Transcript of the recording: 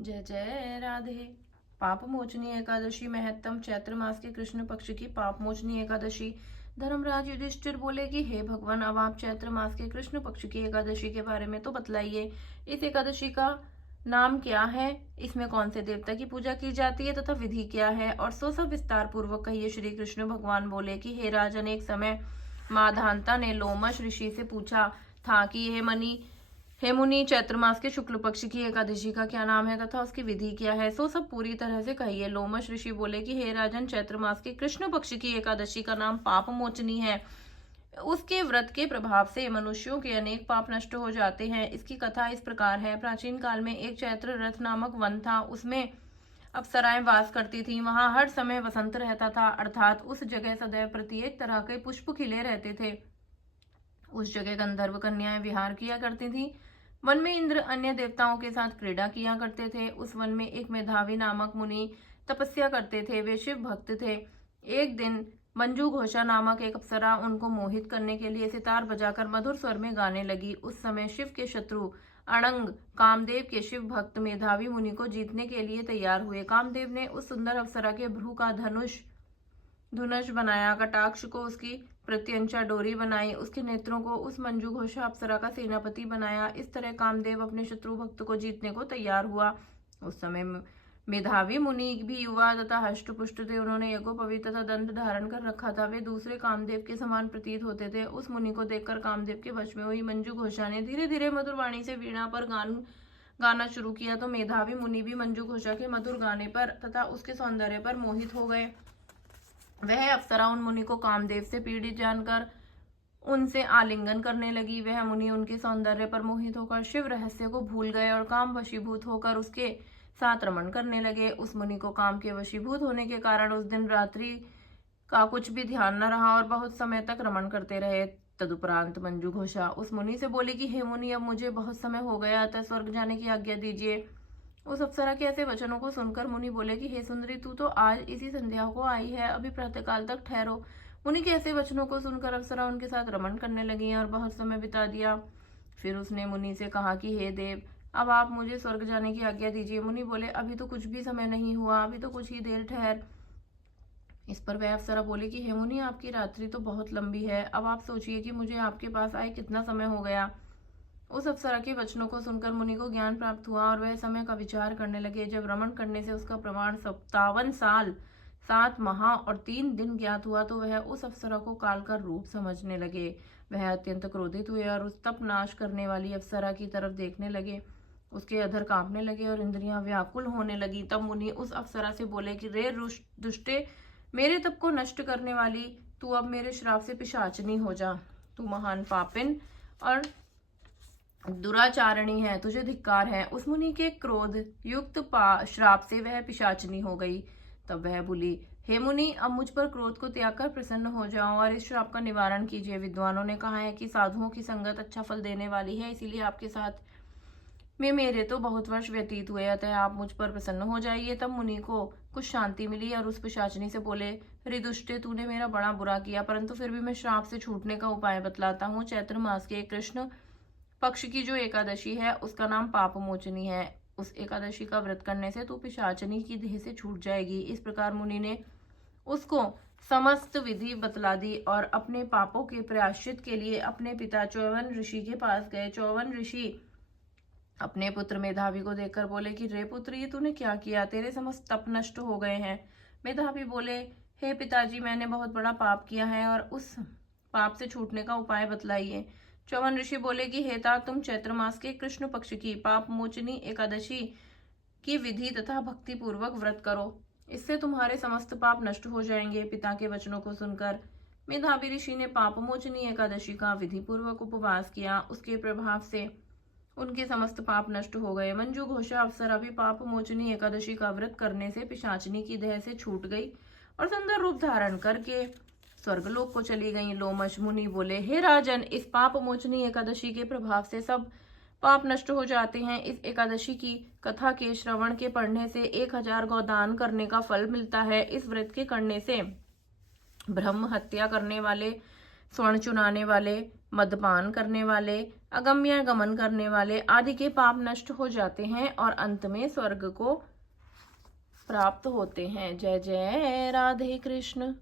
जय जय राधे। पाप मोचनी एकादशी महत्तम। चैत्र मास के कृष्ण पक्ष की पाप मोचनी एकादशी। धर्मराज युधिष्ठिर बोले कि हे भगवान, अब आप चैत्र मास के कृष्ण पक्ष की एकादशी के बारे में तो बतलाइए। इस एकादशी का नाम क्या है, इसमें कौन से देवता की पूजा की जाती है तथा विधि क्या है, और सो सब विस्तार पूर्वक कहिए। श्री कृष्ण भगवान बोले कि हे राजन, एक समय माधानता ने लोमश ऋषि से पूछा था कि हे मुनि, चैत्र मास के शुक्ल पक्ष की एकादशी का क्या नाम है तथा उसकी विधि क्या है, सो सब पूरी तरह से कहिए। लोमश ऋषि बोले कि हे राजन, चैत्र मास के कृष्ण पक्ष की एकादशी का नाम पाप मोचनी है। उसके व्रत के प्रभाव से मनुष्यों के अनेक पाप नष्ट हो जाते हैं। इसकी कथा इस प्रकार है। प्राचीन काल में एक चैत्र रथ नामक वन था। उसमें अप्सराएं वास करती थीं। वहां हर समय वसंत रहता था, अर्थात उस जगह सदैव प्रत्येक तरह के पुष्प खिले रहते थे। उस जगह गंधर्व कन्याएं विहार किया करती थीं। वन में इंद्र अन्य देवताओं के साथ क्रीड़ा किया करते थे। उस वन में एक मेधावी नामक मुनि तपस्या करते थे। वे शिव भक्त थे। एक दिन मंजू घोषा नामक एक अप्सरा उनको मोहित करने के लिए सितार बजाकर मधुर स्वर में गाने लगी। उस समय शिव के शत्रु अणंग कामदेव के शिव भक्त मेधावी मुनि को जीतने के लिए तैयार हुए। कामदेव ने उस सुंदर अप्सरा के भ्रू का धनुष बनाया, कटाक्ष को उसकी प्रत्यंचा डोरी बनाई, उसके नेत्रों को उस मंजू घोषा अप्सरा का सेनापति बनाया। इस तरह कामदेव अपने शत्रु भक्त को जीतने को तैयार हुआ। उस समय मेधावी मुनि भी युवा तथा हष्ट पुष्ट थे। उन्होंने यज्ञोपवी तथा दंड धारण कर रखा था। वे दूसरे कामदेव के समान प्रतीत होते थे। उस मुनि को देखकर कामदेव के वश में हुई मंजू घोषा ने धीरे धीरे मधुर वाणी से वीणा पर गाना शुरू किया, तो मेधावी मुनि भी मंजू घोषा के मधुर गाने पर तथा उसके सौंदर्य पर मोहित हो गए। वह अप्सरा उन मुनि को कामदेव से पीड़ित जानकर उनसे आलिंगन करने लगी। वह मुनि उनके सौंदर्य पर मोहित होकर शिव रहस्य को भूल गए और काम वशीभूत होकर उसके साथ रमण करने लगे। उस मुनि को काम के वशीभूत होने के कारण उस दिन रात्रि का कुछ भी ध्यान न रहा और बहुत समय तक रमण करते रहे। तदुपरांत मंजू घोषा उस मुनि से बोली कि हे मुनि, अब मुझे बहुत समय हो गया, अतः स्वर्ग जाने की आज्ञा दीजिए। उस अप्सरा के ऐसे वचनों को सुनकर मुनि बोले कि हे सुंदरी, तू तो आज इसी संध्या को आई है, अभी प्रातःकाल तक ठहरो। मुनि के ऐसे वचनों को सुनकर अप्सरा उनके साथ रमण करने लगी और बहुत समय बिता दिया। फिर उसने मुनि से कहा कि हे देव, अब आप मुझे स्वर्ग जाने की आज्ञा दीजिए। मुनि बोले, अभी तो कुछ भी समय नहीं हुआ, अभी तो कुछ ही देर ठहर। इस पर वह अप्सरा बोली कि हे मुनि, आपकी रात्रि तो बहुत लंबी है, अब आप सोचिए कि मुझे आपके पास आए कितना समय हो गया। उस अप्सरा के वचनों को सुनकर मुनि को ज्ञान प्राप्त हुआ और वह समय का विचार करने लगे। जब रमण करने से उसका प्रमाण 57 साल 7 माह और 3 दिन ज्ञात हुआ, तो वह उस अप्सरा को काल का रूप समझने लगे। वह अत्यंत क्रोधित हुए और उस तप नाश करने वाली अप्सरा की तरफ देखने लगे। उसके अधर कांपने लगे और इंद्रियां व्याकुल होने लगी। तब मुनि उस अप्सरा से बोले कि रे दुष्टे, मेरे तप को नष्ट करने वाली, तू अब मेरे श्राप से पिशाचनी हो जा। तू महान पापिन और दुराचारणी है, तुझे धिक्कार है। उस मुनि के क्रोध युक्त श्राप से वह पिशाचनी हो गई। तब वह बोली, हे मुनि, अब मुझ पर क्रोध को त्याग कर प्रसन्न हो जाओ और इस श्राप का निवारण कीजिए। विद्वानों ने कहा है कि साधुओं की संगत अच्छा फल देने वाली है, इसीलिए आपके साथ में मेरे तो बहुत वर्ष व्यतीत हुए, अतः आप मुझ पर प्रसन्न हो जाइए। तब मुनि को कुछ शांति मिली और उस पिशाचनी से बोले, ऋदुष्टे, तूने मेरा बड़ा बुरा किया, परंतु फिर भी मैं श्राप से छूटने का उपाय बतलाता हूँ। चैत्र मास के कृष्ण पक्ष की जो एकादशी है उसका नाम पाप मोचनी है। उस एकादशी का व्रत करने से तू पिशाचनी की देह से छूट जाएगी। इस प्रकार मुनि ने उसको समस्त विधि बतला दी और अपने पापों के प्रायश्चित के लिए अपने पिता चौवन ऋषि के पास गए। चौवन ऋषि अपने पुत्र मेधावी को देखकर बोले कि रे पुत्र, ये तूने क्या किया, तेरे समस्त तप नष्ट हो गए हैं। मेधावी बोले, हे पिताजी, मैंने बहुत बड़ा पाप किया है और उस पाप से छूटने का उपाय बतलाइए। चौवन ऋषि बोले कि हे तात, तुम चैत्र मास के कृष्ण पक्ष की पाप मोचनी एकादशी की विधि तथा भक्ति पूर्वक व्रत करो, इससे तुम्हारे समस्त पाप नष्ट हो जाएंगे। पिता के वचनों को सुनकर मेधावी ऋषि ने पाप मोचनी एकादशी का विधि पूर्वक उपवास किया। उसके प्रभाव से उनके समस्त पाप नष्ट हो गए। मंजू घोषा अप्सरा भी पाप मोचनी एकादशी का व्रत करने से पिशाचनी की देह से छूट गई और सुंदर रूप धारण करके स्वर्गलोक को चली गई। लोमश मुनि बोले, हे राजन, इस पाप मोचनी एकादशी के प्रभाव से सब पाप नष्ट हो जाते हैं। इस एकादशी की कथा के श्रवण के पढ़ने से 1000 गौदान करने का फल मिलता है। इस व्रत के करने से ब्रह्म हत्या करने वाले, स्वर्ण चुनाने वाले, मद्यपान करने वाले, अगम्य गमन करने वाले आदि के पाप नष्ट हो जाते हैं और अंत में स्वर्ग को प्राप्त होते हैं। जय जय राधे कृष्ण।